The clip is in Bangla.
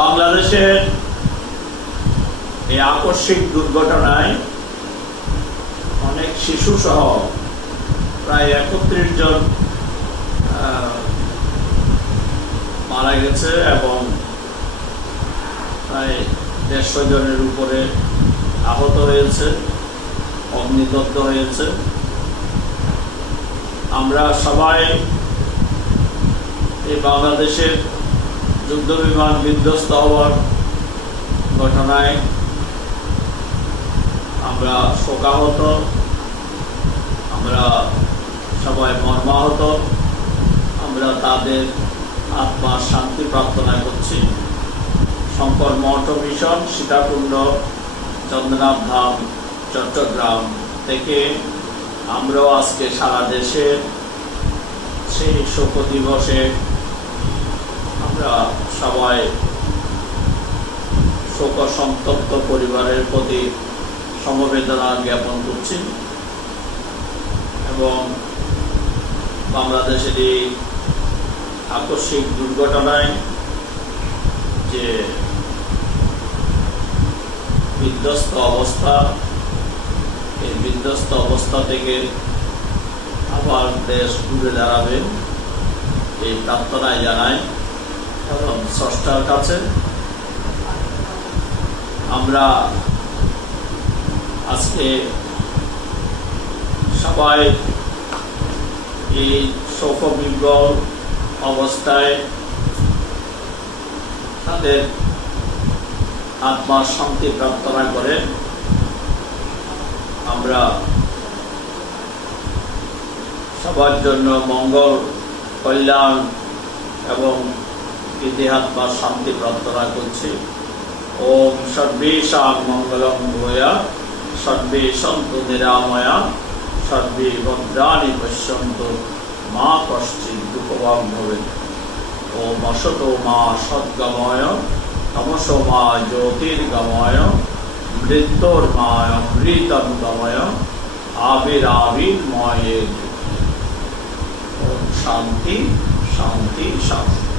বাংলাদেশের এই আকস্মিক দুর্ঘটনায় অনেক শিশু সহ প্রায় একত্রিশ জন মারা গেছে এবং প্রায় দেড়শো জনের উপরে আহত হয়েছে, অগ্নিদগ্ধ হয়েছে। আমরা সবাই এই বাংলাদেশের যুদ্ধ বিমান বিধ্বস্ত হওয়ার ঘটনায় আমরা শোকাহত, আমরা সবাই মর্মাহত, আমরা তাদের আত্মার শান্তি প্রার্থনা করছি। শঙ্কর মঠ মিশন, সীতাকুণ্ড, চন্দ্রনাথ ধাম, চট্টগ্রাম থেকে আমরাও আজকে সারা দেশে সেই শোক দিবসে আমরা সবাই শোক সন্তপ্ত পরিবারের প্রতি সমবেদনা জ্ঞাপন করছি এবং বাংলাদেশের এই আকস্মিক দুর্ঘটনায় যে বিধ্বস্ত অবস্থা, এই বিধ্বস্ত অবস্থা থেকে আবার দেশ ঘুরে দাঁড়াবে, এই প্রার্থনায় এবং স্রষ্টার কাছে আমরা আজকে সবাই এই শোক শোকবিগ্রল অবস্থায় তাদের আত্মার শান্তি প্রার্থনা করে আমরা সবার জন্য মঙ্গল, কল্যাণ এবং ইতিহাত্মা শান্তি প্রার্থনা করছি। ওম সর্বেশাং মঙ্গলম ভূয়া সর্বে সন্তু নিরাময়া সর্বে ভদ্রাণি পশ্যন্তু, মা কশ্চিৎ দুঃখভাগ ভবে ওম অসত মা সদ্গময়, তমস মা জ্যোতির্গময়, মৃত্যুর মা অমৃতম গময় আবিরাবির্ময়ে শান্তি শান্তি শান্তি।